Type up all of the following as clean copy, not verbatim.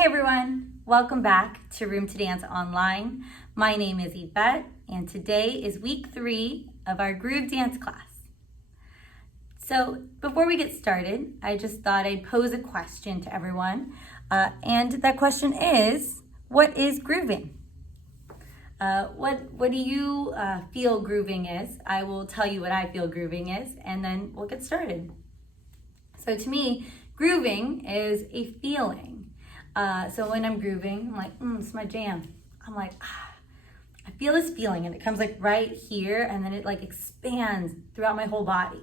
Hey everyone, welcome back to Room to Dance Online. My name is Yvette and today is week 3 of our groove dance class. So before we get started, I just thought I'd pose a question to everyone. And that question is, what is grooving? What do you feel grooving is? I will tell you what I feel grooving is and then we'll get started. So to me, grooving is a feeling. So when I'm grooving, I'm like, it's my jam. I'm like, I feel this feeling and it comes like right here and then it like expands throughout my whole body.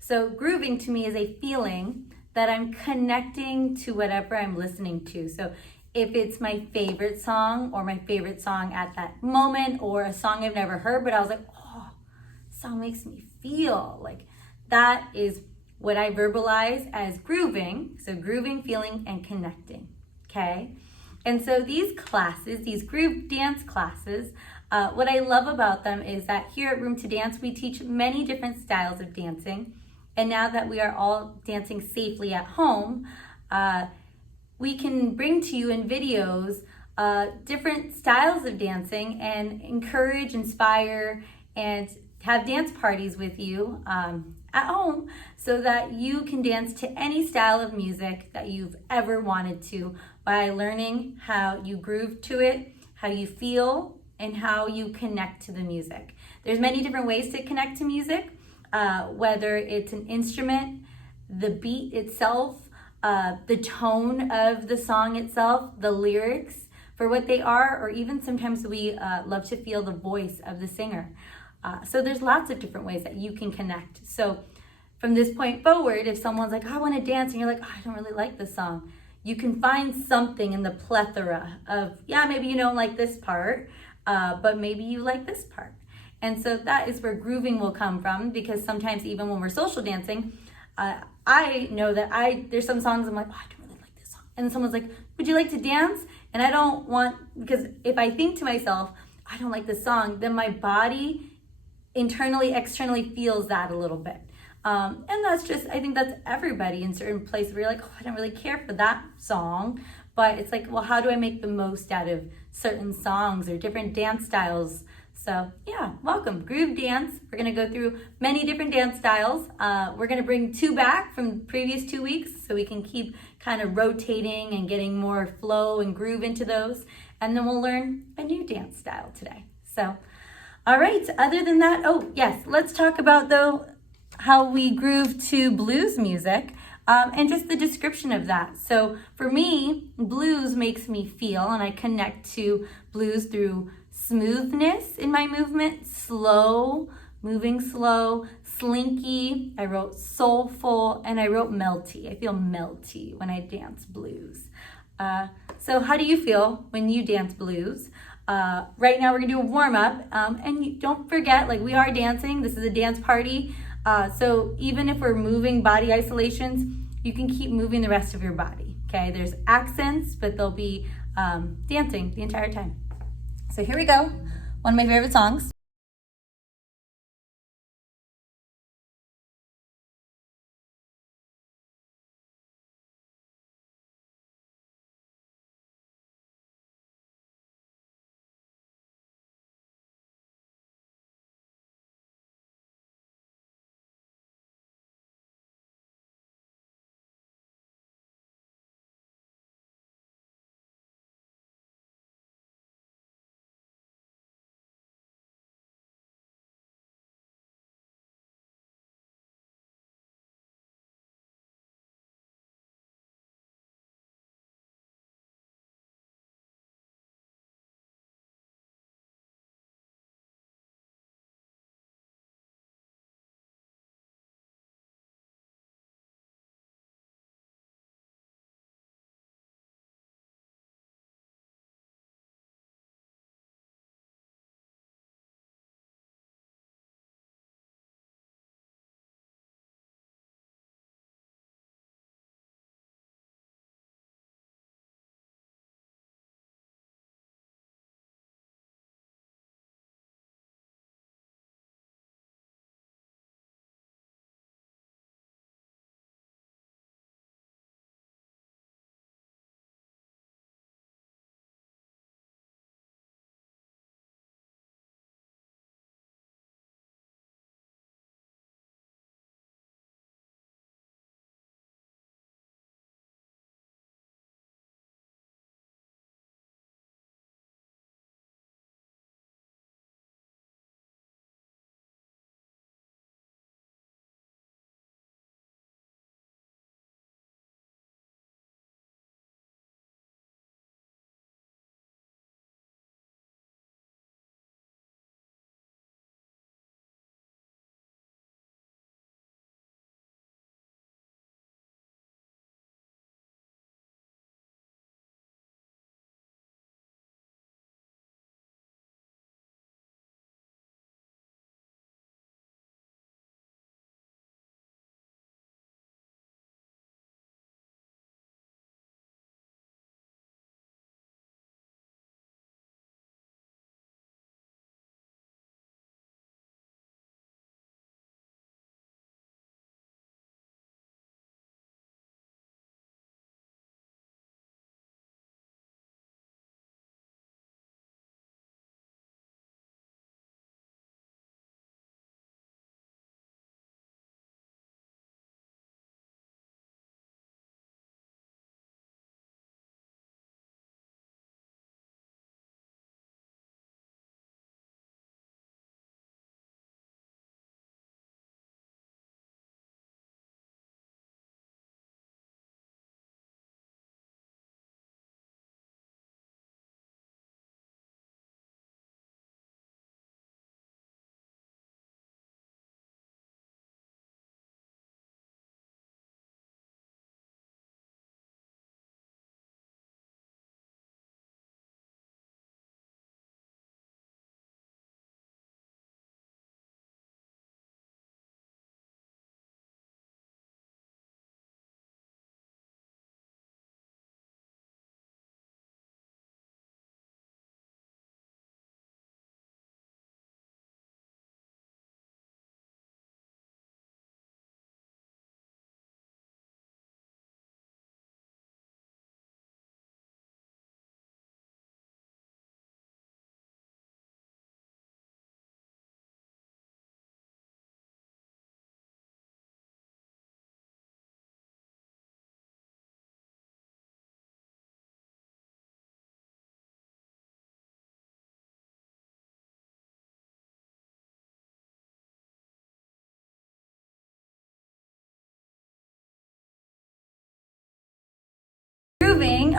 So grooving to me is a feeling that I'm connecting to whatever I'm listening to. So if it's my favorite song or my favorite song at that moment or a song I've never heard, but I was like, this song makes me feel like that is what I verbalize as grooving. So grooving, feeling, and connecting. Okay, and so these classes, these groove dance classes, what I love about them is that here at Room to Dance, we teach many different styles of dancing. And now that we are all dancing safely at home, we can bring to you in videos different styles of dancing and encourage, inspire, and have dance parties with you at home so that you can dance to any style of music that you've ever wanted to by learning how you groove to it, how you feel, and how you connect to the music. There's many different ways to connect to music, whether it's an instrument, the beat itself, the tone of the song itself, the lyrics for what they are, or even sometimes we love to feel the voice of the singer. So there's lots of different ways that you can connect. So from this point forward, if someone's like, I want to dance, and you're like, I don't really like this song, you can find something in the plethora of, maybe you don't like this part, but maybe you like this part. And so that is where grooving will come from, because sometimes even when we're social dancing, I know that there's some songs I'm like, I don't really like this song. And someone's like, would you like to dance? And I don't want, because if I think to myself, I don't like this song, then my body internally, externally feels that a little bit. And that's just, I think that's everybody in certain places where you're like, I don't really care for that song. But it's like, well, how do I make the most out of certain songs or different dance styles? So welcome, groove dance. We're gonna go through many different dance styles. We're gonna bring 2 back from the previous 2 weeks so we can keep kind of rotating and getting more flow and groove into those. And then we'll learn a new dance style today. So, all right, other than that, let's talk about though, how we groove to blues music and just the description of that. So for me, blues makes me feel, and I connect to blues through smoothness in my movement, slow, moving slow, slinky. I wrote soulful, and I wrote melty. I feel melty when I dance blues. So how do you feel when you dance blues? Right now we're gonna do a warm up, and don't forget, like, we are dancing. This is a dance party. So even if we're moving body isolations, you can keep moving the rest of your body. Okay, there's accents, but they'll be dancing the entire time. So here we go. One of my favorite songs.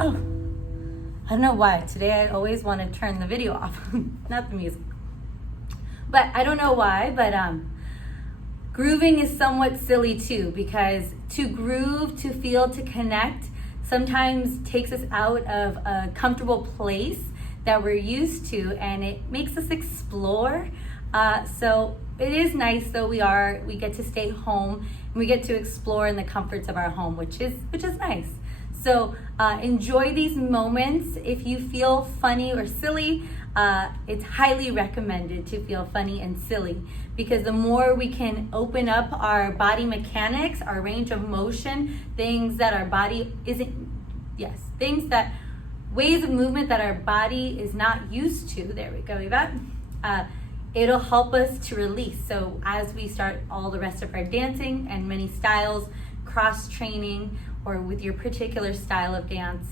Oh, I don't know why. Today I always want to turn the video off, not the music. But I don't know why, but grooving is somewhat silly too, because to groove, to feel, to connect sometimes takes us out of a comfortable place that we're used to, and it makes us explore. So it is nice though, we get to stay home and we get to explore in the comforts of our home, which is nice. So enjoy these moments. If you feel funny or silly, it's highly recommended to feel funny and silly, because the more we can open up our body mechanics, our range of motion, things that our body ways of movement that our body is not used to. There we go, Yvette. It'll help us to release. So as we start all the rest of our dancing and many styles, cross training, or with your particular style of dance,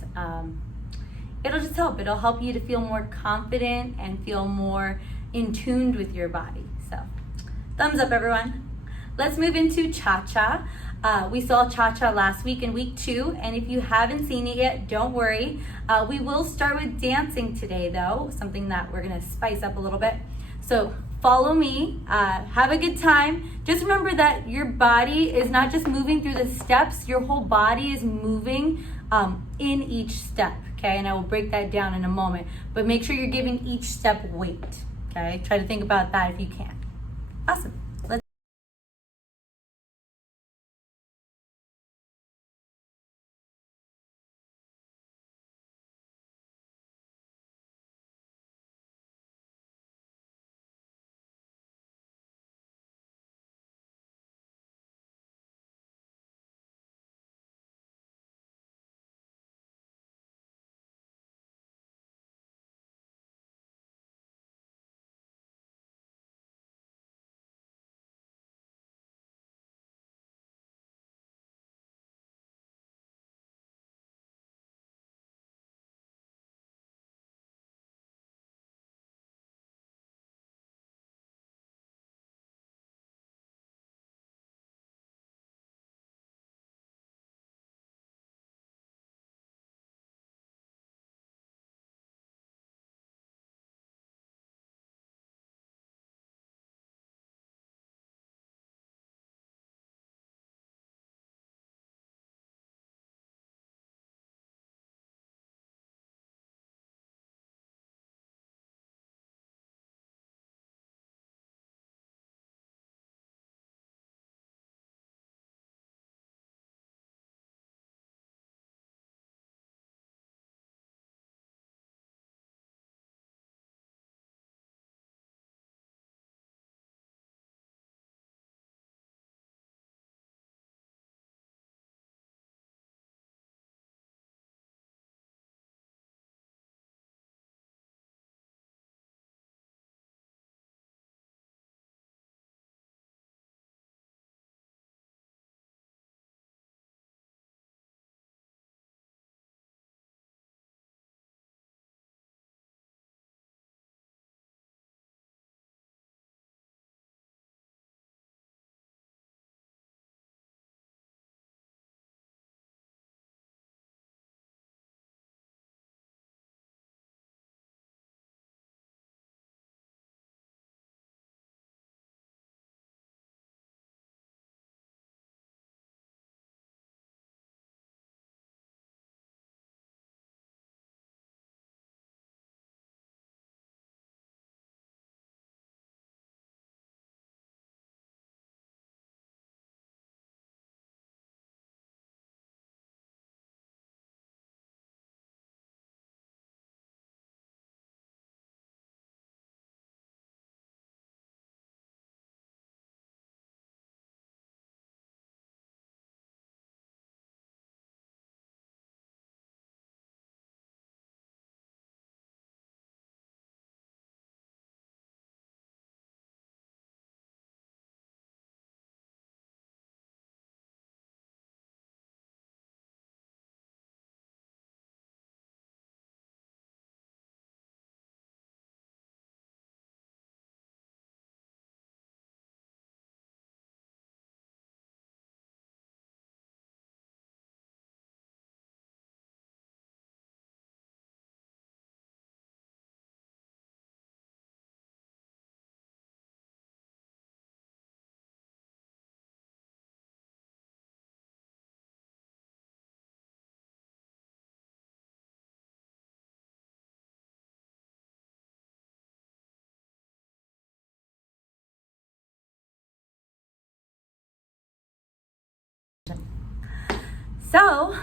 it'll just help. It'll help you to feel more confident and feel more in tune with your body. So thumbs up, everyone. Let's move into cha-cha. We saw cha-cha last week in week 2, and if you haven't seen it yet, don't worry. We will start with dancing today though, something that we're gonna spice up a little bit. So follow me, have a good time. Just remember that your body is not just moving through the steps, your whole body is moving in each step, okay? And I will break that down in a moment, but make sure you're giving each step weight, okay? Try to think about that if you can. Awesome. So,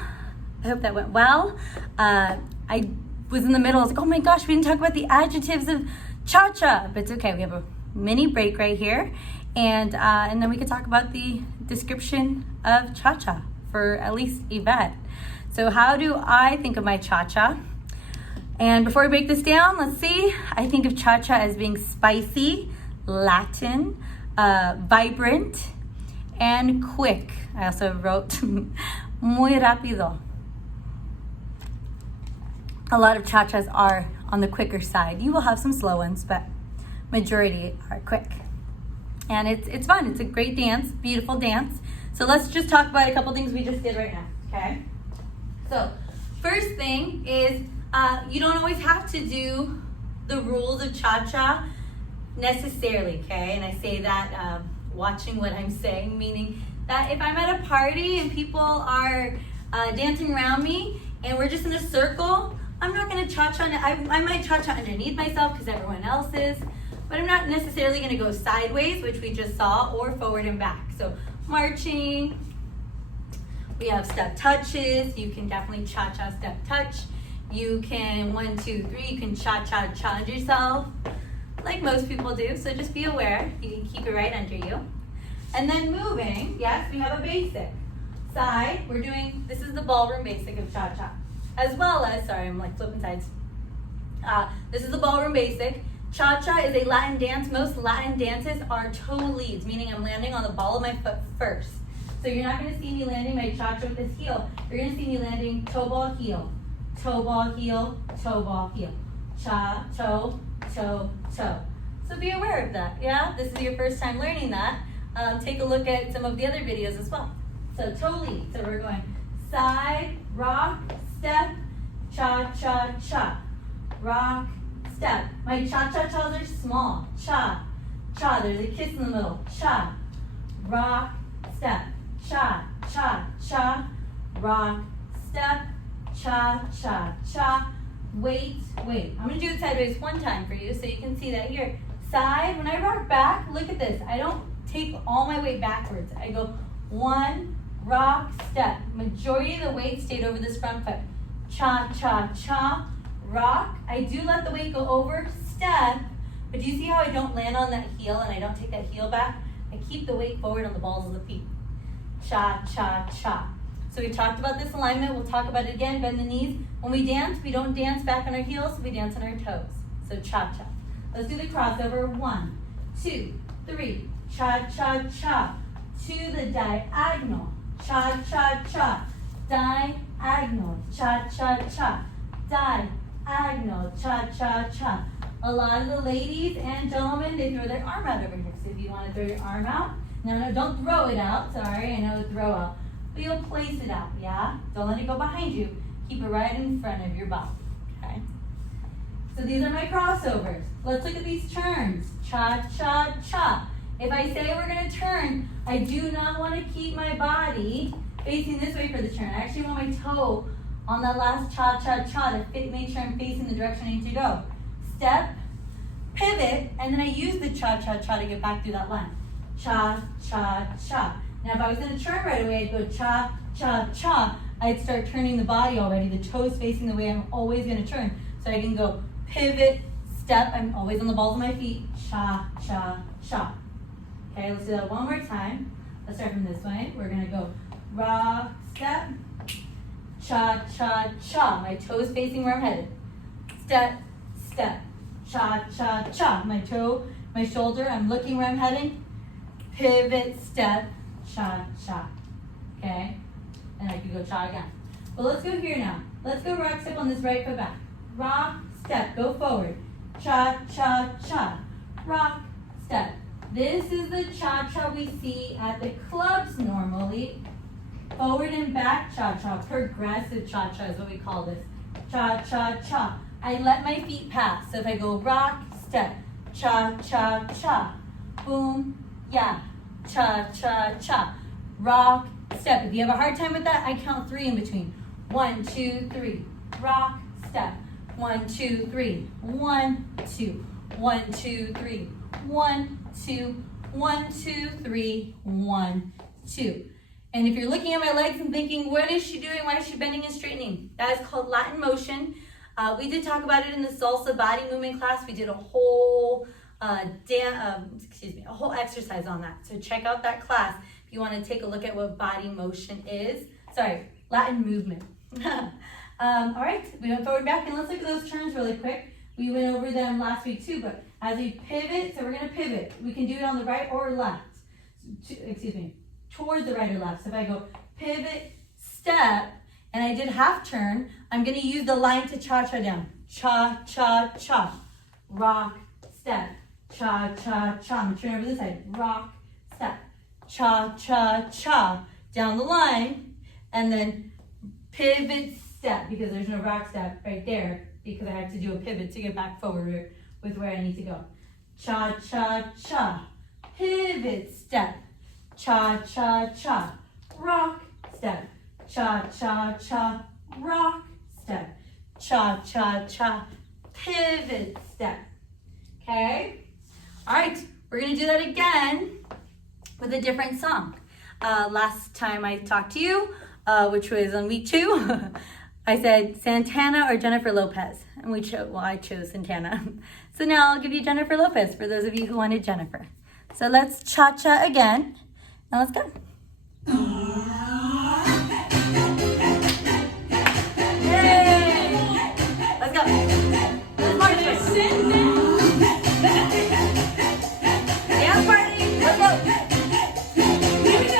I hope that went well. I was in the middle, I was like, oh my gosh, we didn't talk about the adjectives of cha-cha, but it's okay, we have a mini break right here, and then we could talk about the description of cha-cha for at least Yvette. So how do I think of my cha-cha? And before we break this down, let's see, I think of cha-cha as being spicy, Latin, vibrant, and quick. I also wrote muy rápido. A lot of cha-chas are on the quicker side. You will have some slow ones, but majority are quick. And it's fun. It's a great dance, beautiful dance. So let's just talk about a couple things we just did right now, okay? So first thing is you don't always have to do the rules of cha-cha necessarily, okay? And I say that watching what I'm saying, meaning that if I'm at a party and people are dancing around me and we're just in a circle, I'm not gonna cha-cha, I might cha-cha underneath myself because everyone else is, but I'm not necessarily gonna go sideways, which we just saw, or forward and back. So marching, we have step touches, you can definitely cha-cha step touch. You can 1, 2, 3, you can cha-cha challenge yourself, like most people do, so just be aware, you can keep it right under you. And then moving, yes, we have a basic. Side, we're doing, this is the ballroom basic of cha-cha. As well as, sorry, I'm like flipping sides. This is the ballroom basic. Cha-cha is a Latin dance. Most Latin dances are toe leads, meaning I'm landing on the ball of my foot first. So you're not gonna see me landing my cha-cha with this heel. You're gonna see me landing toe ball, heel. Toe ball, heel, toe ball, heel. Cha, toe, toe, toe. So be aware of that, yeah? This is your first time learning that. Take a look at some of the other videos as well. So toe lead, so we're going side, rock, step, cha, cha, cha. Rock, step. My cha-cha-chas are small. Cha, cha, there's a kiss in the middle. Cha, rock, step. Cha, cha, cha. Rock, step. Cha, cha, cha. Wait, wait. I'm gonna do it sideways one time for you so you can see that here. Side, when I rock back, look at this. I don't take all my weight backwards. I go 1, rock, step. Majority of the weight stayed over this front foot. Cha, cha, cha, rock. I do let the weight go over, step, but do you see how I don't land on that heel and I don't take that heel back? I keep the weight forward on the balls of the feet. Cha, cha, cha. So we talked about this alignment. We'll talk about it again. Bend the knees. When we dance, we don't dance back on our heels. We dance on our toes. So cha-cha. Let's do the crossover. 1, 2, 3. Cha-cha-cha. To the diagonal. Cha-cha-cha. Diagonal. Cha-cha-cha. Diagonal. Cha-cha-cha. A lot of the ladies and gentlemen, they throw their arm out over here. So if you want to throw your arm out, no, don't throw it out. Sorry, I know throw out. But you'll place it out, yeah? Don't let it go behind you. Keep it right in front of your body, okay? So these are my crossovers. Let's look at these turns. Cha-cha-cha. If I say we're gonna turn, I do not wanna keep my body facing this way for the turn. I actually want my toe on that last cha-cha-cha to make sure I'm facing the direction I need to go. Step, pivot, and then I use the cha-cha-cha to get back through that line. Cha-cha-cha. Now if I was gonna turn right away, I'd go cha-cha-cha. I'd start turning the body already, the toes facing the way I'm always gonna turn. So I can go pivot, step, I'm always on the balls of my feet, cha-cha-cha. Okay, let's do that one more time. Let's start from this way. We're gonna go rock, step, cha-cha-cha. My toes facing where I'm headed. Step, step, cha-cha-cha. My toe, my shoulder, I'm looking where I'm heading. Pivot, step, cha-cha. Okay? And I can go cha again. But let's go here now. Let's go rock, step on this right foot back. Rock, step, go forward. Cha-cha-cha. Rock, step. This is the cha-cha we see at the clubs normally. Forward and back cha-cha. Progressive cha-cha is what we call this. Cha-cha-cha. I let my feet pass. So if I go rock, step, cha-cha-cha. Boom, yeah. Cha-cha-cha. Rock, step. If you have a hard time with that, I count 3 in between. 1, 2, 3. Rock, step. 1, 2, 3. 1, 2. 1, 2, 3. 1, 2. 1, 2, 3. 1, 2. And if you're looking at my legs and thinking, what is she doing? Why is she bending and straightening? That is called Latin motion. We did talk about it in the salsa body movement class. We did a whole a whole exercise on that. So check out that class if you want to take a look at what body motion is. Sorry, Latin movement. All right, we went forward, back, and let's look at those turns really quick. We went over them last week too, but as we pivot, so we're going to pivot. We can do it on the right or left. Towards the right or left. So if I go pivot, step, and I did half turn, I'm going to use the line to cha-cha down. Cha, cha, cha. Rock, step. Cha, cha, cha. I'm going to turn over this side. Rock, step. Cha, cha, cha. Down the line, and then pivot, step, because there's no rock step right there, because I have to do a pivot to get back forward with where I need to go. Cha, cha, cha. Pivot, step. Cha, cha, cha. Rock, step. Cha, cha, cha. Rock, step. Cha, cha, cha. Pivot, step. Okay? All right, we're going to do that again with a different song. Last time I talked to you, which was on week 2, I said Santana or Jennifer Lopez, and I chose Santana. So now I'll give you Jennifer Lopez for those of you who wanted Jennifer. So let's cha-cha again. Now let's go. Yay! Let's go. Let's march it. Dance party. Let's go.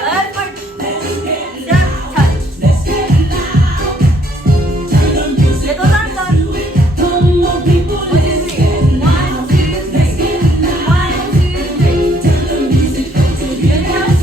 Let's march. Step, touch. Little arms on. 1, 2, 3. 1, 2, 3. 1, 2, 3. Good enough.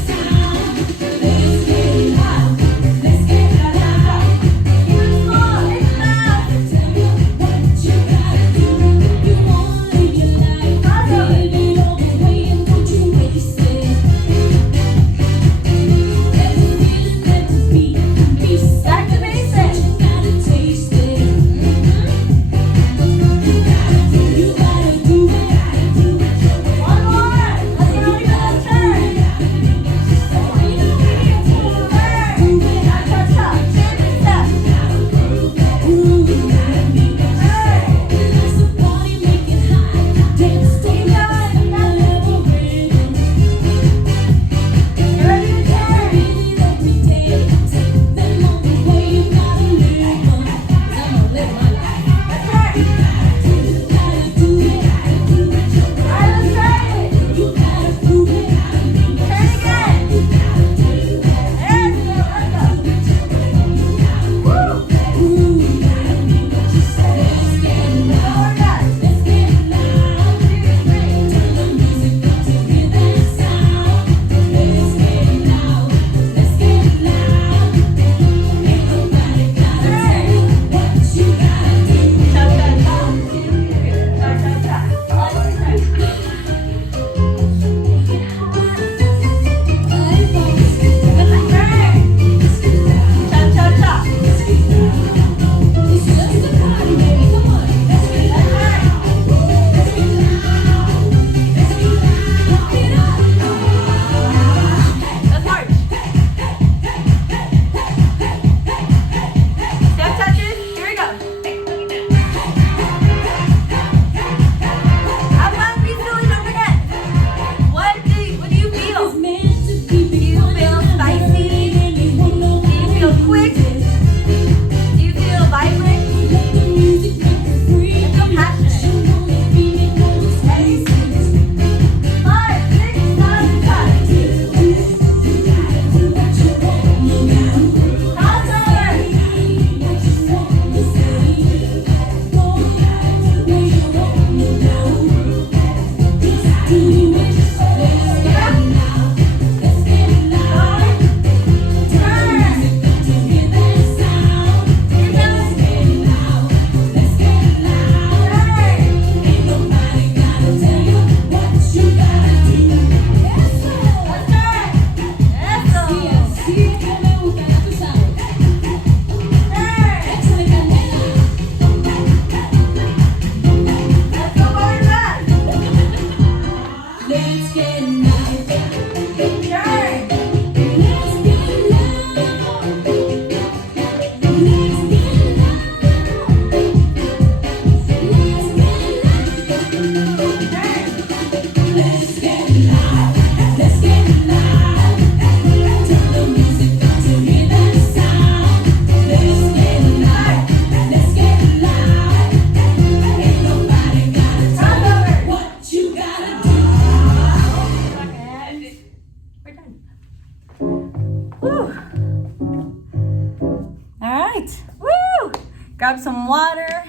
right, woo! Grab some water.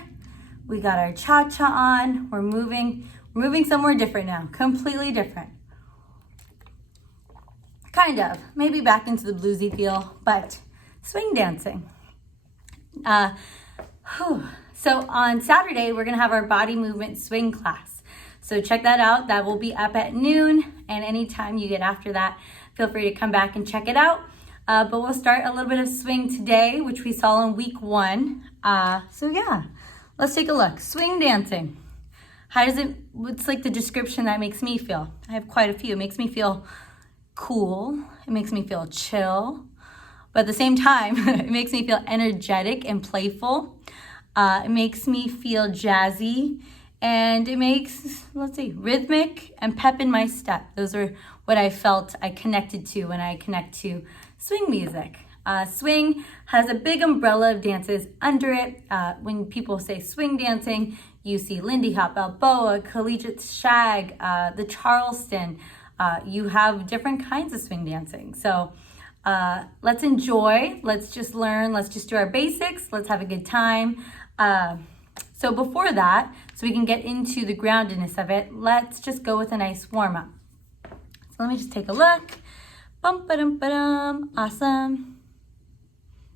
We got our cha-cha on. We're moving somewhere different now, completely different. Kind of, maybe back into the bluesy feel, but swing dancing. So on Saturday, we're gonna have our body movement swing class. So check that out. That will be up at noon, and anytime you get after that, feel free to come back and check it out. But we'll start a little bit of swing today, which we saw in week 1. So yeah, let's take a look. Swing dancing. What's like the description that makes me feel? I have quite a few. It makes me feel cool. It makes me feel chill. But at the same time, it makes me feel energetic and playful. It makes me feel jazzy. And it makes, rhythmic and pep in my step. Those are what I felt I connected to when I connect to swing music. Swing has a big umbrella of dances under it. When people say swing dancing, you see Lindy Hop, Balboa, Collegiate Shag, the Charleston. You have different kinds of swing dancing. So let's enjoy, let's just learn, let's just do our basics, let's have a good time. So before that, so we can get into the groundedness of it, let's just go with a nice warm-up. So let me just take a look. Bum-ba-dum-ba-dum. Awesome.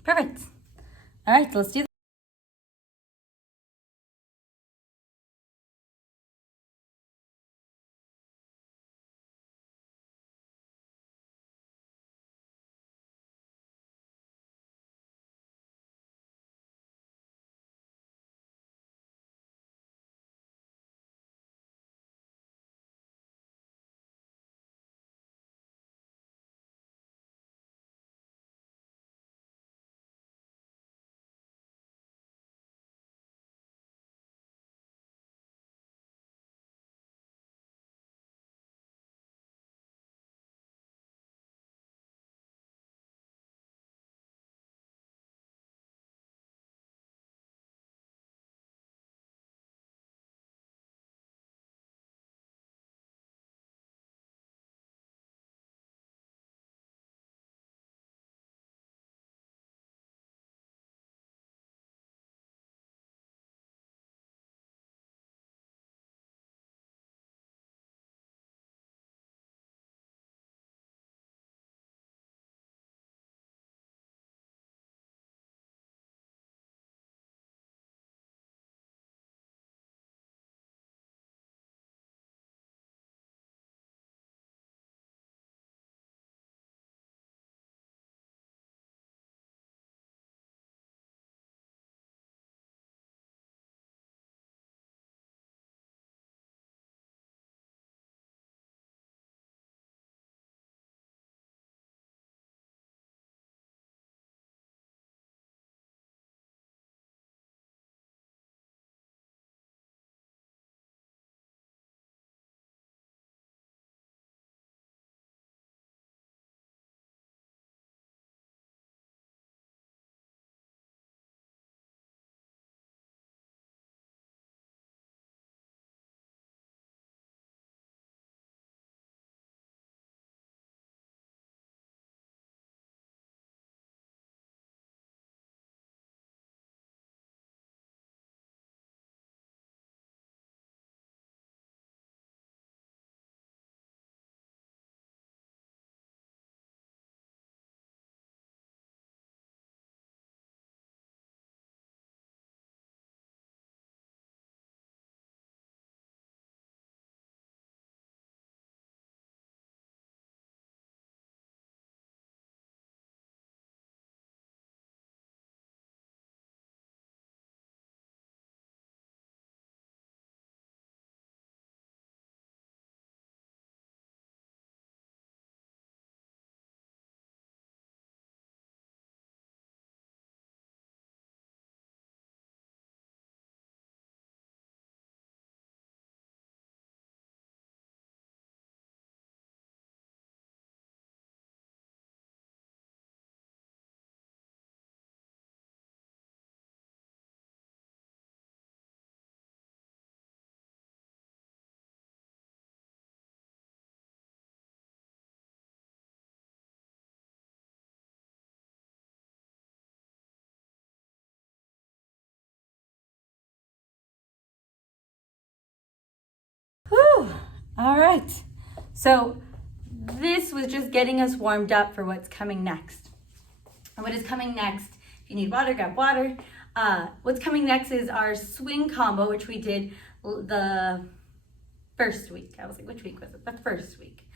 Perfect. All right, so let's do that. All right, so this was just getting us warmed up for what's coming next. And what is coming next, if you need water, grab water. What's coming next is our swing combo, which we did the first week. I was like, which week was it? The first week.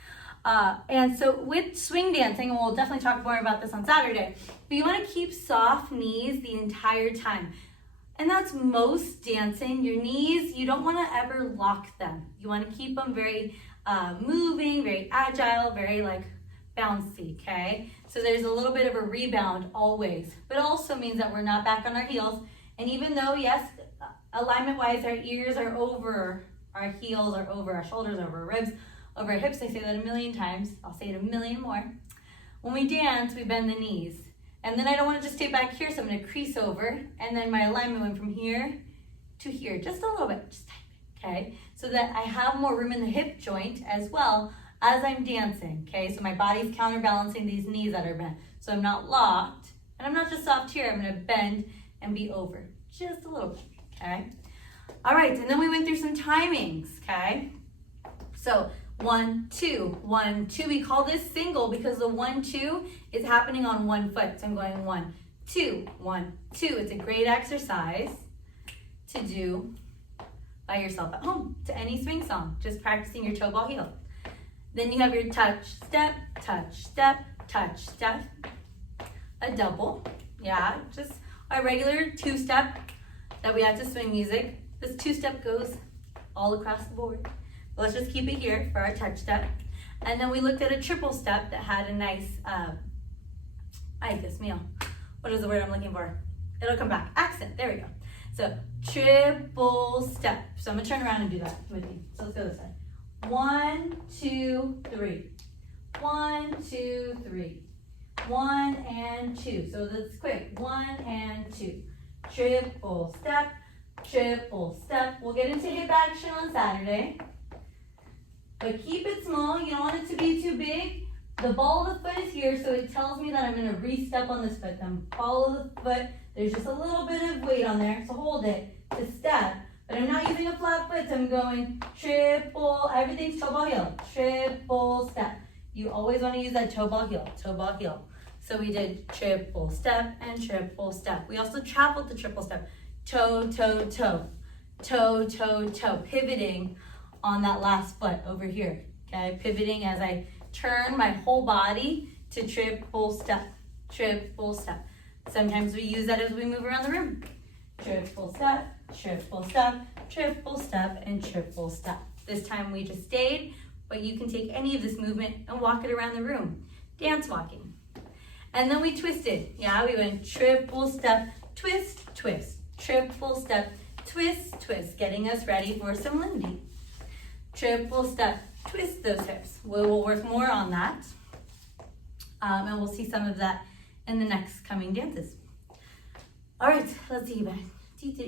And so with swing dancing, and we'll definitely talk more about this on Saturday, but you want to keep soft knees the entire time. And that's most dancing. Your knees, you don't want to ever lock them. You want to keep them very moving, very agile, very like bouncy, okay? So there's a little bit of a rebound always, but it also means that we're not back on our heels. And even though, yes, alignment-wise, our ears are over, our heels are over, our shoulders are over, our ribs over our hips, I say that a million times. I'll say it a million more. When we dance, we bend the knees. And then I don't want to just stay back here, so I'm going to crease over, and then my alignment went from here to here, just a little bit, just a tiny bit, okay? So that I have more room in the hip joint as well as I'm dancing, okay? So my body's counterbalancing these knees that are bent. So I'm not locked, and I'm not just soft here, I'm going to bend and be over, just a little bit, okay? All right, and then we went through some timings, okay? So 1, 2, 1, 2. We call this single because the 1, 2 is happening on one foot. So I'm going 1, 2, 1, 2. It's a great exercise to do by yourself at home to any swing song, just practicing your toe ball heel. Then you have your touch, step, touch, step, touch, step. A double, yeah, just a regular two-step that we add to swing music. This two-step goes all across the board. Let's just keep it here for our touch step. And then we looked at a triple step that had a nice, what is the word I'm looking for? It'll come back, accent, there we go. So triple step. So I'm gonna turn around and do that with you. So let's go this side. 1, 2, 3. 1, 2, 3. 1 and 2. So that's quick, 1 and 2. Triple step, triple step. We'll get into hip action on Saturday. But keep it small, you don't want it to be too big. The ball of the foot is here, so it tells me that I'm gonna re-step on this foot. Then follow the foot, there's just a little bit of weight on there, so hold it to step. But I'm not using a flat foot, so I'm going triple, everything's toe ball heel, triple step. You always wanna use that toe ball heel, toe ball heel. So we did triple step and triple step. We also traveled the triple step, toe, toe, toe, toe, toe, toe, pivoting on that last foot over here, okay? Pivoting as I turn my whole body to triple step, triple step. Sometimes we use that as we move around the room. Triple step, triple step, triple step, and triple step. This time we just stayed, but you can take any of this movement and walk it around the room. Dance walking. And then we twisted. Yeah, we went triple step, twist, twist, triple step, twist, twist, getting us ready for some Lindy. Triple step, twist those hips. We will work more on that. And we'll see some of that in the next coming dances. All right, let's see.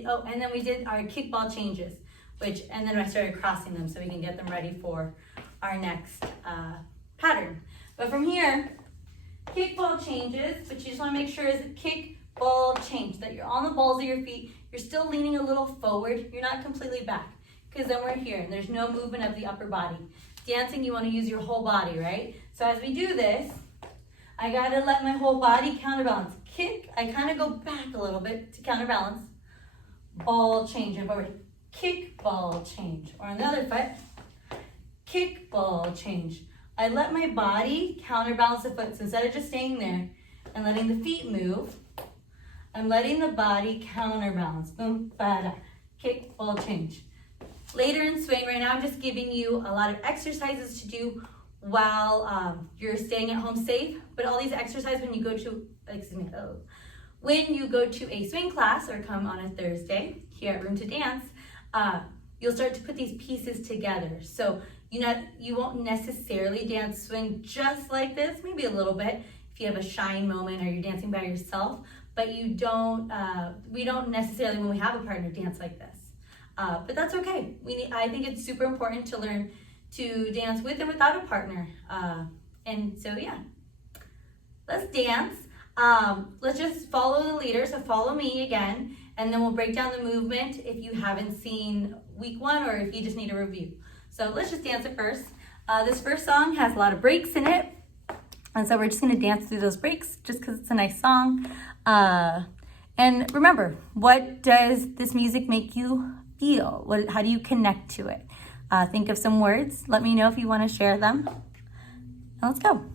Oh, and then we did our kickball changes, and then I started crossing them so we can get them ready for our next pattern. But from here, kickball changes, but you just want to make sure is a kick, ball, change, that you're on the balls of your feet. You're still leaning a little forward. You're not completely back. Because then we're here and there's no movement of the upper body. Dancing, you want to use your whole body, right? So as we do this, I got to let my whole body counterbalance. Kick, I kind of go back a little bit to counterbalance. Ball change, and forward. Kick, ball change. Or on the other foot, kick, ball change. I let my body counterbalance the foot. So instead of just staying there and letting the feet move, I'm letting the body counterbalance. Boom, ba-da. Kick, ball change. Later in swing, right now I'm just giving you a lot of exercises to do while you're staying at home safe. But all these exercises when you go to, when you go to a swing class or come on a Thursday here at Room to Dance, you'll start to put these pieces together. So you won't necessarily dance swing just like this, maybe a little bit if you have a shine moment or you're dancing by yourself, but we don't necessarily, when we have a partner, dance like this. But that's okay. I think it's super important to learn to dance with or without a partner. And so yeah, let's dance. Let's just follow the leader. So follow me again, and then we'll break down the movement if you haven't seen week 1 or if you just need a review. So let's just dance it first. This first song has a lot of breaks in it. And so we're just gonna dance through those breaks just because it's a nice song. And remember, what does this music make you feel? How do you connect to it? Think of some words. Let me know if you want to share them. Now let's go.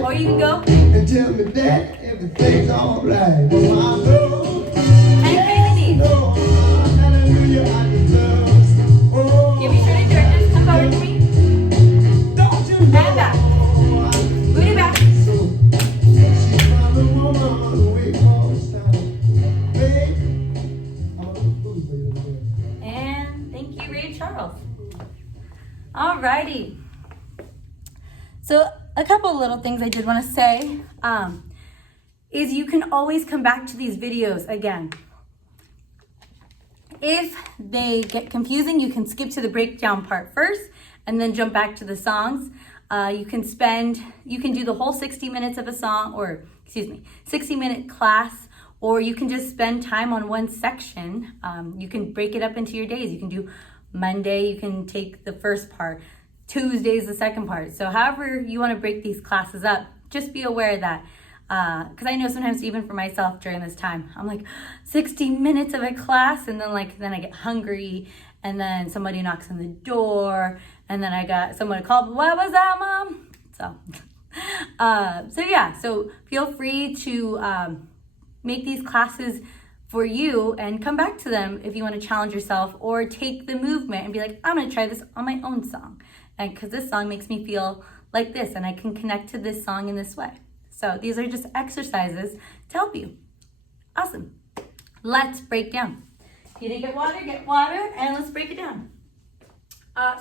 Or you can go and tell me that everything's alright. And crazy knees. Give me straight turns. Come over to me. And back. Booty back. And thank you, Ray Charles. Alrighty. So a couple little things I did want to say is you can always come back to these videos again. If they get confusing, you can skip to the breakdown part first and then jump back to the songs. You can do the whole 60 minutes of a song, or 60-minute class, or you can just spend time on one section. You can break it up into your days. You can do Monday, you can take the first part. Tuesday is the second part. So however you want to break these classes up, just be aware of that. Because I know sometimes even for myself during this time, I'm like 60 minutes of a class, and then I get hungry, and then somebody knocks on the door, and then I got someone to call, what was that, Mom? So feel free to make these classes for you and come back to them if you want to challenge yourself, or take the movement and be like, I'm going to try this on my own song. And because this song makes me feel like this, and I can connect to this song in this way. So these are just exercises to help you. Awesome. Let's break down. If you didn't get water, and let's break it down.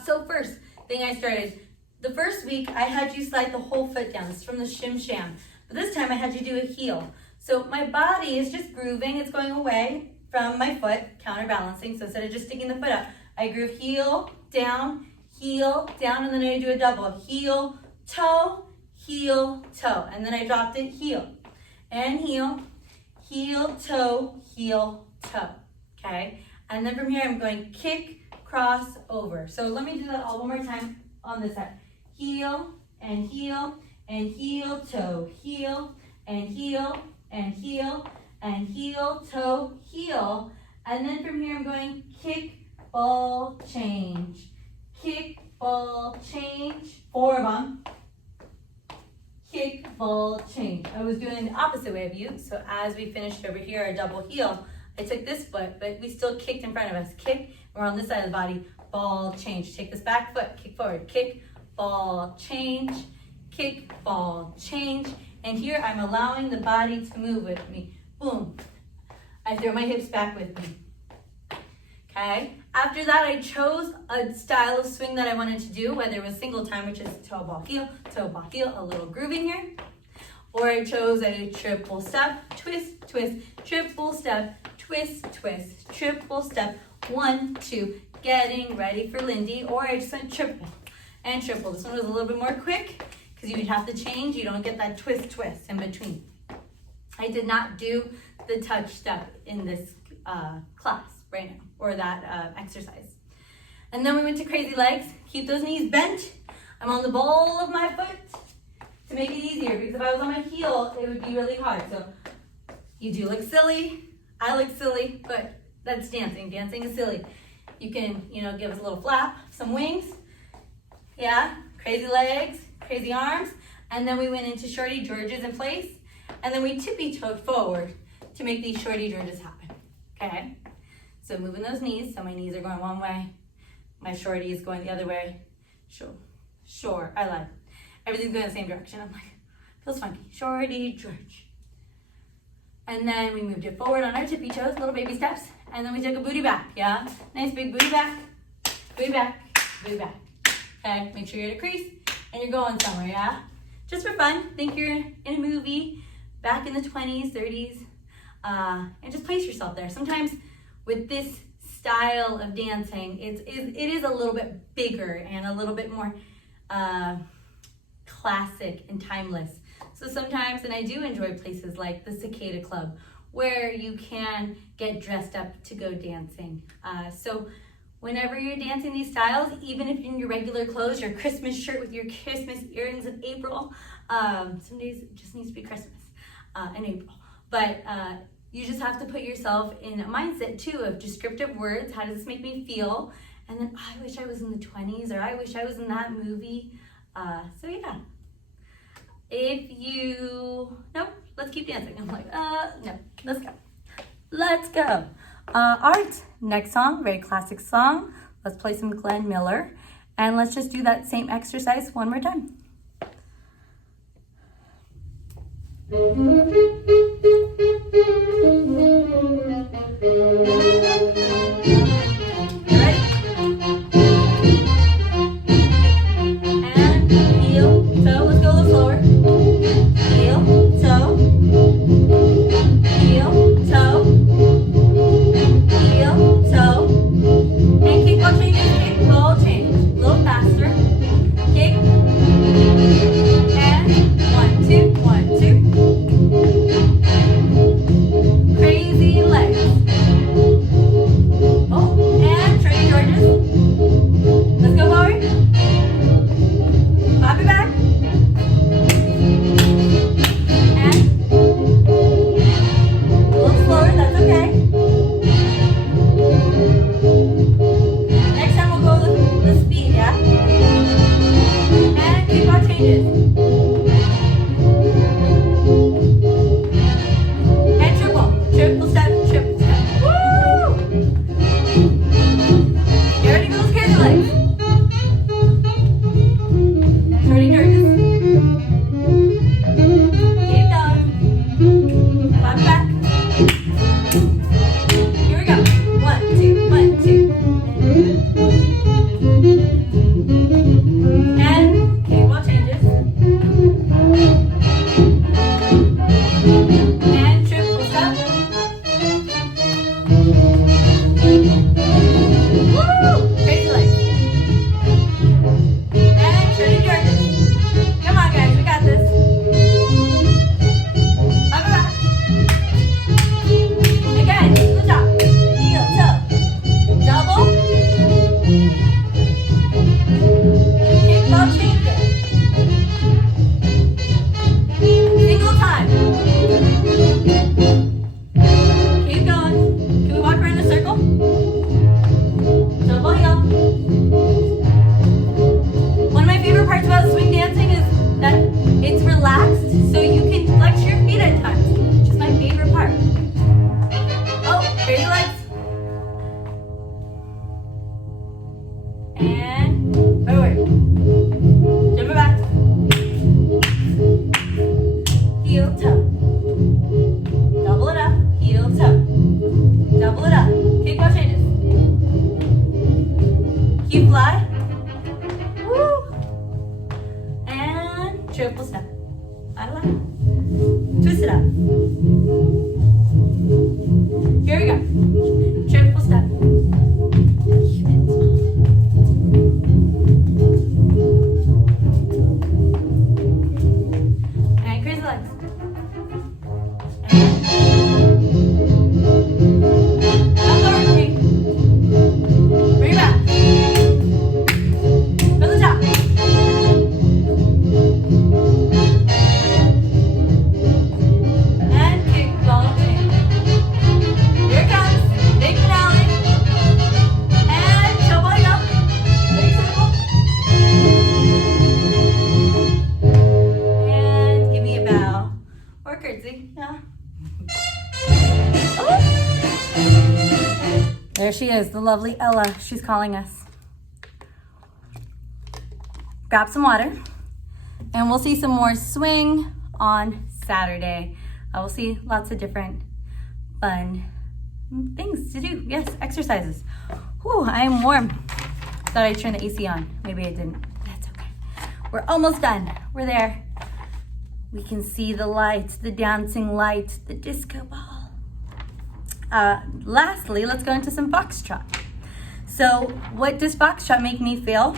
So first thing I started, the first week I had you slide the whole foot down. This is from the Shim Sham. But this time I had you do a heel. So my body is just grooving. It's going away from my foot, counterbalancing. So instead of just sticking the foot up, I groove heel, down, and then I do a double. Heel, toe, and then I dropped it, heel, and heel, toe, okay? And then from here I'm going kick, cross, over. So let me do that all one more time on this side. Heel, and heel, toe, heel, and heel, toe, heel. And then from here I'm going kick, ball, change. Kick, ball, change. 4 of them. Kick, ball, change. I was doing the opposite way of you. So as we finished over here, our double heel, I took this foot, but we still kicked in front of us. Kick, we're on this side of the body, ball, change. Take this back foot, kick forward, kick, ball, change, kick, ball, change. And here I'm allowing the body to move with me. Boom. I throw my hips back with me. Okay. After that, I chose a style of swing that I wanted to do, whether it was single time, which is toe, ball, heel, a little grooving here. Or I chose a triple step, twist, twist, triple step, twist, twist, triple step, 1, 2, getting ready for Lindy. Or I just went triple and triple. This one was a little bit more quick because you would have to change. You don't get that twist, twist in between. I did not do the touch step in this class right now, or that exercise. And then we went to crazy legs. Keep those knees bent. I'm on the ball of my foot to make it easier, because if I was on my heel, it would be really hard. So you do look silly. I look silly, but that's dancing. Dancing is silly. You can, give us a little flap, some wings. Yeah, crazy legs, crazy arms. And then we went into shorty Georges in place. And then we tippy-toed forward to make these shorty Georges happen. Okay? So moving those knees. So my knees are going one way. My shorty is going the other way. Sure, I lied. Everything's going the same direction. I'm like, feels funky. Shorty George. And then we moved it forward on our tippy toes, little baby steps. And then we took a booty back, yeah? Nice big booty back, booty back, booty back. Okay, make sure you're at a crease and you're going somewhere, yeah? Just for fun. Think you're in a movie back in the 20s, 30s, and just place yourself there. Sometimes with this style of dancing, it is a little bit bigger and a little bit more classic and timeless. So sometimes, and I do enjoy places like the Cicada Club, where you can get dressed up to go dancing. So whenever you're dancing these styles, even if you're in your regular clothes, your Christmas shirt with your Christmas earrings in April, some days it just needs to be Christmas in April. But you just have to put yourself in a mindset too of descriptive words. How does this make me feel? And then, I wish I was in the 20s, or I wish I was in that movie. So yeah. Nope, let's keep dancing. I'm like, no, let's go. Let's go. Art, next song, very classic song. Let's play some Glenn Miller. And let's just do that same exercise one more time. Triple step. Out of line. Twist it up. Here we go. Triple step. And crazy legs. Up over for me. Bring it back. From the top. And kick ball kick. Here it comes. Big finale. And toe ball up. Very simple. And give me a bow. Or curtsy. Yeah. There she is, the lovely Ella. She's calling us. Grab some water, and we'll see some more swing on Saturday. We'll see lots of different fun things to do. Yes, exercises. Whew, I am warm. Thought I'd turn the AC on. Maybe I didn't. That's okay. We're almost done. We're there. We can see the lights, the dancing lights, the disco ball. Lastly, let's go into some foxtrot. So what does foxtrot make me feel?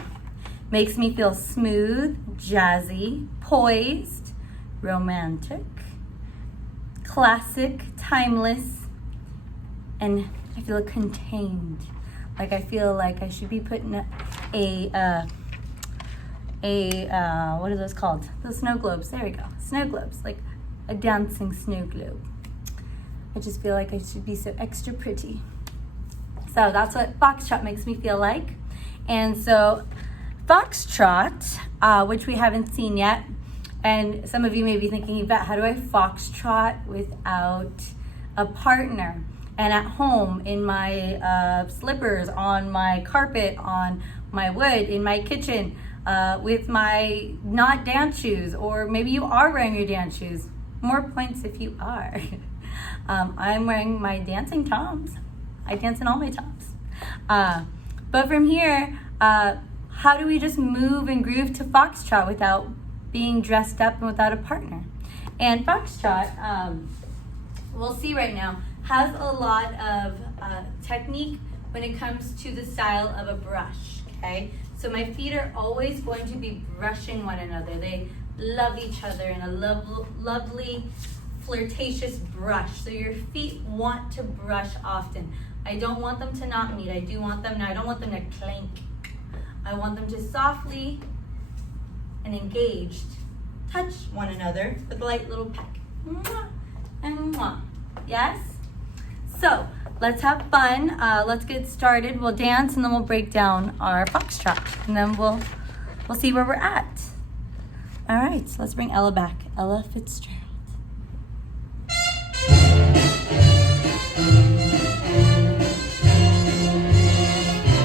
Makes me feel smooth, jazzy, poised, romantic, classic, timeless, and I feel contained. Like I feel like I should be putting what are those called? Those snow globes. There we go. Snow globes, like a dancing snow globe. I just feel like I should be so extra pretty. So that's what foxtrot makes me feel like. And so foxtrot, which we haven't seen yet, and some of you may be thinking, Yvette, how do I foxtrot without a partner? And at home, in my slippers, on my carpet, on my wood, in my kitchen, with my not dance shoes, or maybe you are wearing your dance shoes. More points if you are. I'm wearing my dancing toms. I dance in all my toms. But from here, how do we just move and groove to foxtrot without being dressed up and without a partner? And foxtrot, we'll see right now, has a lot of technique when it comes to the style of a brush, okay? So my feet are always going to be brushing one another. They love each other in a lovely, flirtatious brush. So your feet want to brush often. I don't want them to not meet. I do want them, now I don't want them to clank. I want them to softly and engaged touch one another with a light little peck. Mwah and mwah. Yes? So let's have fun. Let's get started. We'll dance and then we'll break down our foxtrot. And then we'll see where we're at. All right, so let's bring Ella back. Ella Fitzgerald.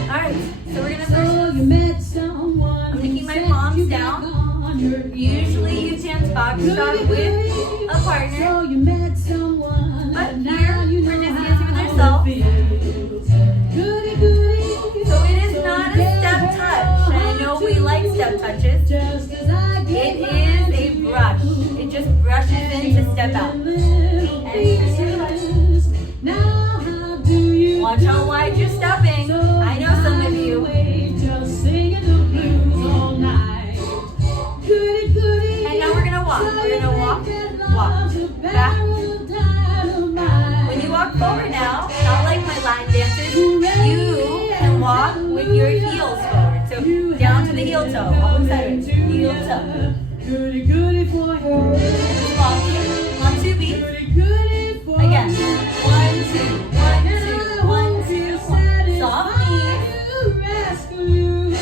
All right, so we're gonna first, I'm gonna keep my palms down. Usually you dance foxtrot with a partner, but here we're just dancing with ourselves. So it is not a step touch. I know we like step touches. It is a brush. It just brushes in to step out. Watch how wide you're stepping. I know some of you. And now we're gonna walk. We're gonna walk, back. When you walk forward now, not like my line dances, you can walk with your heels forward. So down to the heel toe, all sideways, heel toe. Just walking on 2 beats. Again, 1, 2, 1, 2, 1, 2, 1. Soft knees.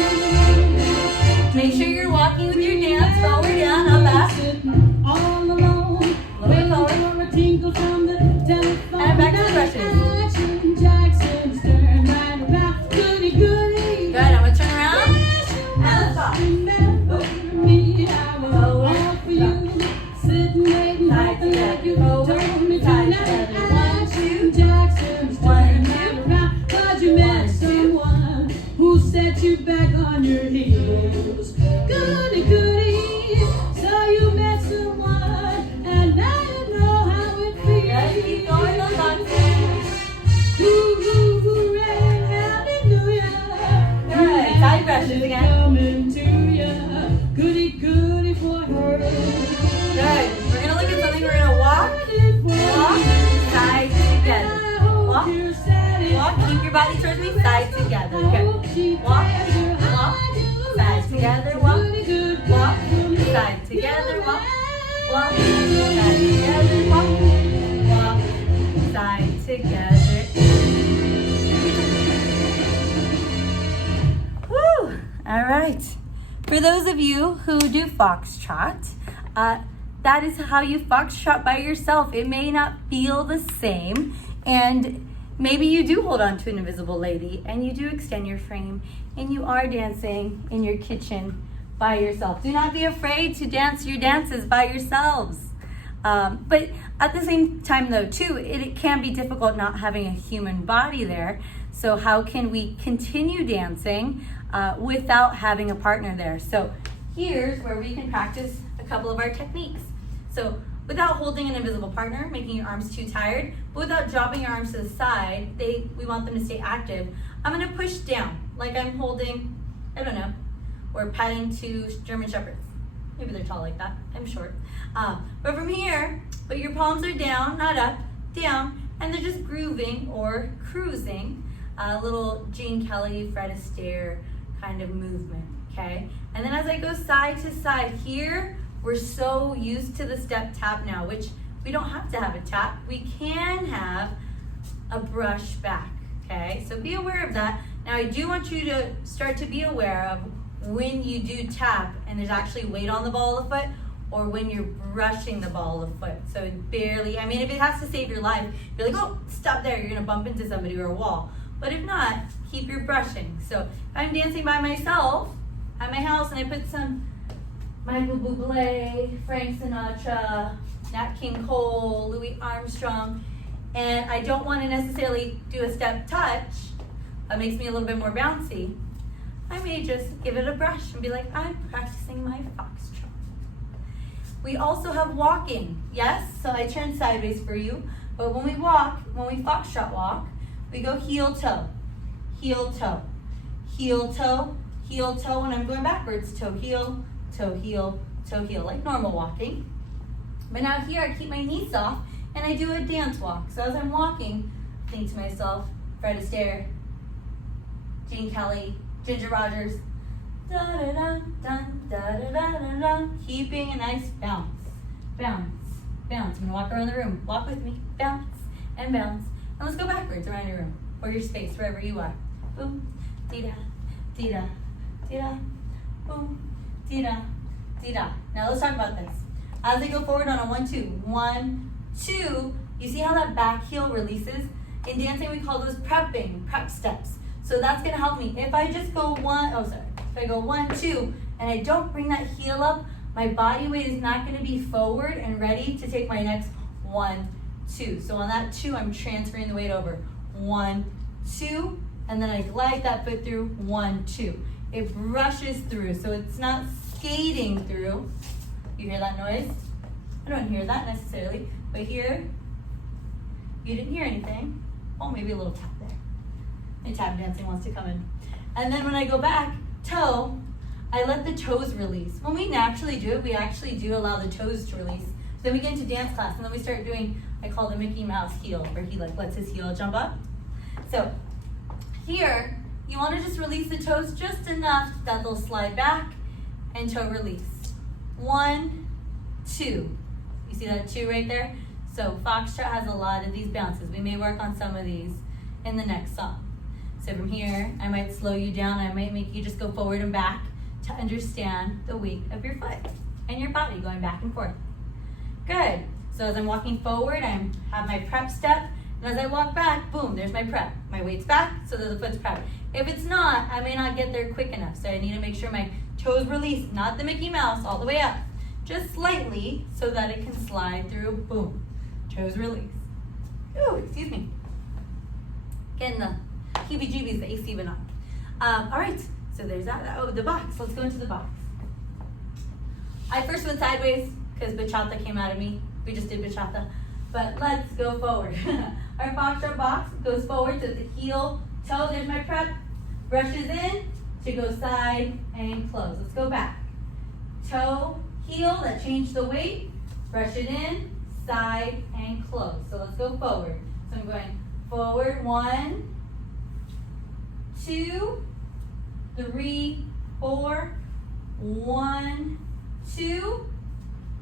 Make sure you're walking with your dance forward, down, up, back. A little bit forward. And back to the brushes. Good, I'm gonna turn around. And stop. Side together, forward, side together. 1, 2, 1, 2, 1, 2. Who set you back on your heels? All right. For those of you who do foxtrot, that is how you foxtrot by yourself. It may not feel the same, and maybe you do hold on to an invisible lady and you do extend your frame and you are dancing in your kitchen by yourself. Do not be afraid to dance your dances by yourselves. But at the same time though too, it can be difficult not having a human body there. So how can we continue dancing without having a partner there? So here's where we can practice a couple of our techniques. So without holding an invisible partner, making your arms too tired, but without dropping your arms to the side, we want them to stay active. I'm gonna push down, like I'm holding, I don't know, or patting two German Shepherds. Maybe they're tall like that, I'm short. But from here, but your palms are down, not up, down, and they're just grooving or cruising, a little Gene Kelly, Fred Astaire kind of movement, okay? And then as I go side to side here, we're so used to the step tap now, which we don't have to have a tap. We can have a brush back, okay? So be aware of that. Now I do want you to start to be aware of when you do tap and there's actually weight on the ball of the foot, or when you're brushing the ball of the foot. So barely, I mean, if it has to save your life, you're like, oh, stop there, you're gonna bump into somebody or a wall. But if not, keep your brushing. So if I'm dancing by myself at my house and I put some Michael Bublé, Frank Sinatra, Nat King Cole, Louis Armstrong, and I don't want to necessarily do a step touch, that makes me a little bit more bouncy, I may just give it a brush and be like, I'm practicing my foxtrot. We also have walking, yes? So I turn sideways for you, but when we walk, when we foxtrot walk, we go heel toe, heel toe, heel toe, heel toe, and I'm going backwards, toe heel, toe heel, like normal walking. But now here I keep my knees off and I do a dance walk. So as I'm walking, I think to myself, Fred Astaire, Gene Kelly, Ginger Rogers, da da da da da da da da, keeping a nice bounce, bounce, bounce. I'm gonna walk around the room. Walk with me, bounce and bounce. And let's go backwards around your room or your space, wherever you are. Boom, dee da, dee da, dee da, boom. Dee-da, dee-da. Now let's talk about this. As I go forward on a 1, 2, 1, 2, you see how that back heel releases? In dancing, we call those prep steps. So that's gonna help me. If I just go if I go 1, 2, and I don't bring that heel up, my body weight is not gonna be forward and ready to take my next 1, 2. So on that 2, I'm transferring the weight over. 1, 2, and then I glide that foot through 1, 2. It brushes through, so it's not skating through. You hear that noise? I don't hear that necessarily, but here, you didn't hear anything. Oh, maybe a little tap there. My tap dancing wants to come in. And then when I go back, toe, I let the toes release. When we naturally do it, we actually do allow the toes to release. So then we get into dance class, and then we start doing, I call the Mickey Mouse heel, where he like lets his heel jump up. So here, you want to just release the toes just enough that they'll slide back and toe release. 1, 2. You see that 2 right there? So foxtrot has a lot of these bounces. We may work on some of these in the next song. So from here, I might slow you down. I might make you just go forward and back to understand the weight of your foot and your body going back and forth. Good. So as I'm walking forward, I have my prep step. And as I walk back, boom, there's my prep. My weight's back, so that the foot's prepped. If it's not, I may not get there quick enough. So I need to make sure my toes release, not the Mickey Mouse all the way up. Just slightly so that it can slide through, boom. Toes release. Ooh, excuse me. Getting the heebie-jeebies, the AC went on. All right, so there's that. Oh, the box, let's go into the box. I first went sideways because bachata came out of me. We just did bachata. But let's go forward. Our foxtrot box goes forward to the heel, toe, there's my prep, brushes in to go side and close. Let's go back. Toe, heel, that changed the weight, brush it in, side and close. So let's go forward. So I'm going forward, 1, 2, 3, 4, 1, 2,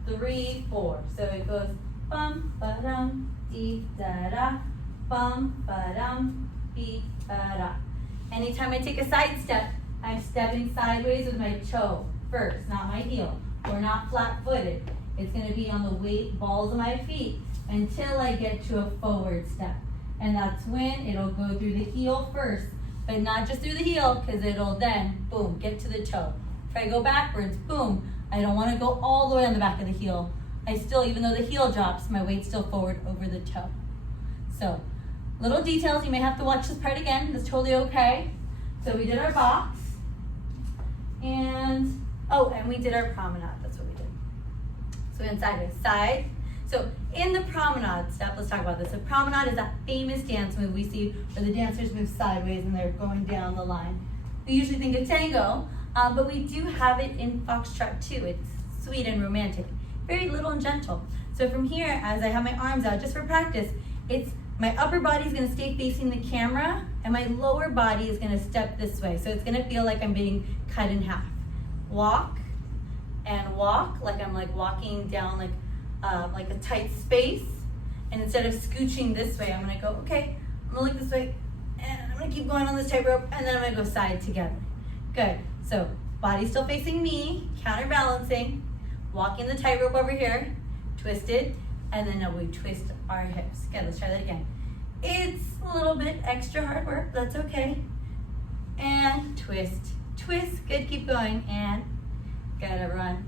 3, 4. So it goes bum, ba-dum, dee, da-da, bum, ba-dum, dee, da-da. Anytime I take a side step, I'm stepping sideways with my toe first, not my heel. We're not flat-footed. It's gonna be on the balls of my feet until I get to a forward step. And that's when it'll go through the heel first, but not just through the heel, because it'll then, boom, get to the toe. If I go backwards, boom, I don't wanna go all the way on the back of the heel. I still, even though the heel drops, my weight's still forward over the toe. So, little details, you may have to watch this part again, that's totally okay. So we did our box, and we did our promenade, that's what we did. So we went sideways, side. So in the promenade step, let's talk about this. The promenade is that famous dance move we see where the dancers move sideways and they're going down the line. We usually think of tango, but we do have it in foxtrot too. It's sweet and romantic, very little and gentle. So from here, as I have my arms out, just for practice, it's my upper body is gonna stay facing the camera and my lower body is gonna step this way. So it's gonna feel like I'm being cut in half. Walk and walk, like I'm like walking down like a tight space. And instead of scooching this way, I'm gonna go, okay, I'm gonna look this way and I'm gonna keep going on this tightrope and then I'm gonna go side together. Good, so body still facing me, counterbalancing, walking the tightrope over here, twisted, and then we twist our hips. Good, let's try that again. It's a little bit extra hard work, that's okay. And twist, twist, good, keep going, and good, everyone.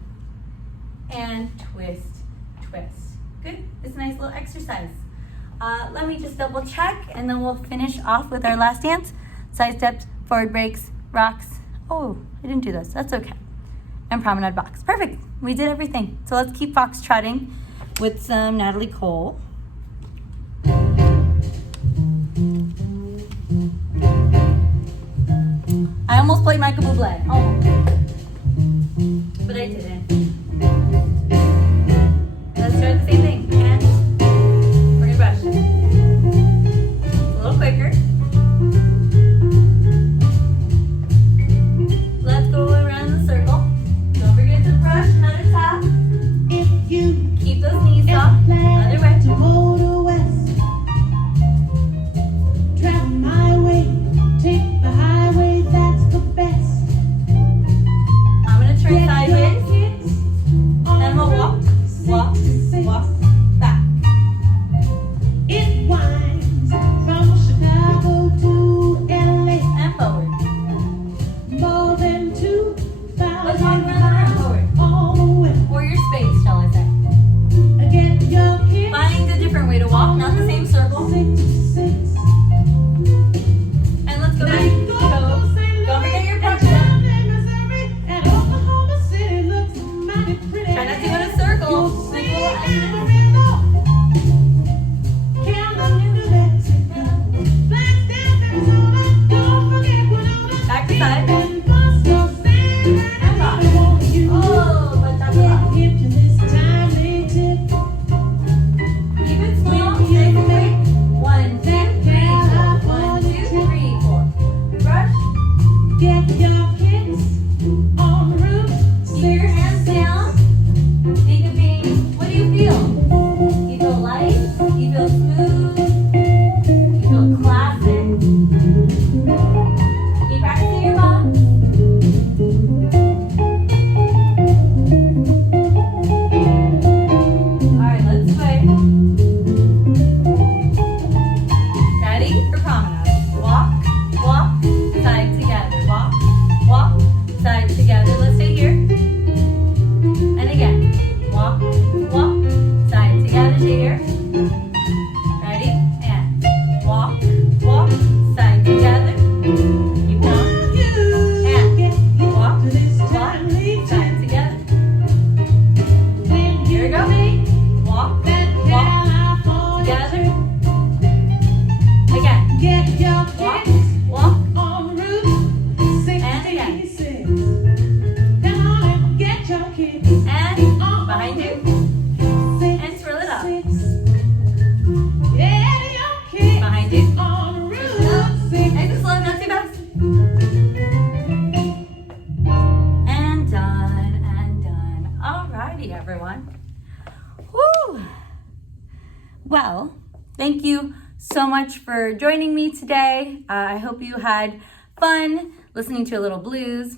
And twist, twist. Good, it's a nice little exercise. Let me just double check, and then we'll finish off with our last dance. Side steps, forward breaks, rocks. Oh, I didn't do this, that's okay. And promenade box, perfect. We did everything. So let's keep foxtrotting with some Natalie Cole. I almost played Michael Bublé, almost. But I didn't. Let's try the same thing. And we're gonna brush. A little quicker. Let's go around the circle. Don't forget to brush, not a tap. If you keep those knees up, other way. To go to west, travel my way, take the highway, that's the best. I'm gonna turn sideways, and we'll walk, walk, walk back. It winds from Chicago to LA and forward. More than 2,000 let's walk around forward. All the way. Or your space, shall I say. Get your kids. Find a different way to walk, not the same circle. 6, 6. And let's go back. Don't forget your brush. Try not to go in a circle. Back to side. And back. Oh, but that's up. Keep it small. Stay away. 1, 2, 3, 4. 1, 2, 3, 4. Brush. Get your kids on route. Keep your hands down. Think of being, what do you feel? You feel light? You feel smooth? You feel classic? Keep practicing your mom. Alright, let's sway. Ready for promenade. Walk, walk, side together. Walk, walk, side together. Let's stay here. And again. Walk, walk, side together, stay here. Ready? And walk, walk, side together. Keep going. And walk, walk, side together. Here we go. Walk, walk, together. Again. Walk, walk, and again. And behind you. And twirl it up. Behind you. Nice and slow, not too fast. And done, and done. Alrighty, everyone. Woo! Well, thank you so much for joining me today. I hope you had fun listening to a little blues,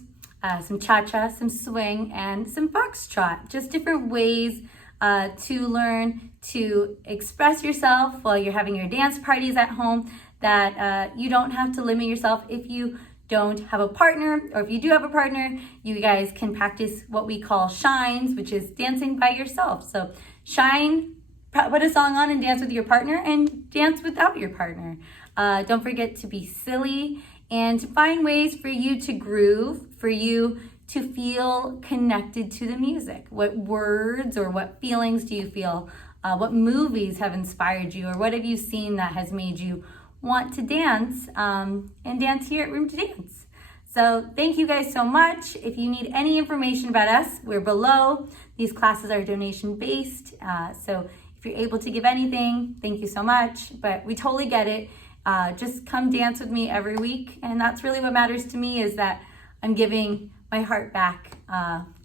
some cha-cha, some swing, and some foxtrot. Just different ways to learn to express yourself while you're having your dance parties at home, that you don't have to limit yourself if you don't have a partner, or if you do have a partner, you guys can practice what we call shines, which is dancing by yourself. So shine, put a song on and dance with your partner, and dance without your partner. Don't forget to be silly and to find ways for you to groove, for you to feel connected to the music. What words or what feelings do you feel? What movies have inspired you, or what have you seen that has made you want to dance and dance here at Room to Dance? So thank you guys so much. If you need any information about us, we're below. These classes are donation based. So if you're able to give anything, thank you so much. But we totally get it. Just come dance with me every week. And that's really what matters to me, is that I'm giving my heart back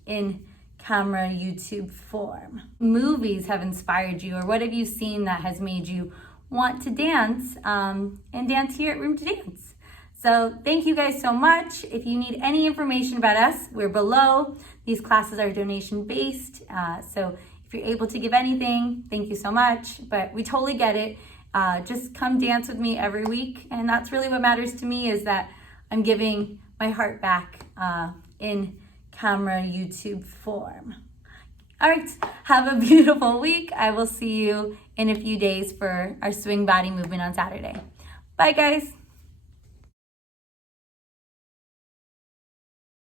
in camera YouTube form. Movies have inspired you, or what have you seen that has made you want to dance and dance here at Room to Dance? So thank you guys so much. If you need any information about us, we're below. These classes are donation based. So if you're able to give anything, thank you so much. But we totally get it. Just come dance with me every week. And that's really what matters to me, is that I'm giving my heart back in camera YouTube form. All right, have a beautiful week. I will see you in a few days for our swing body movement on Saturday. Bye, guys.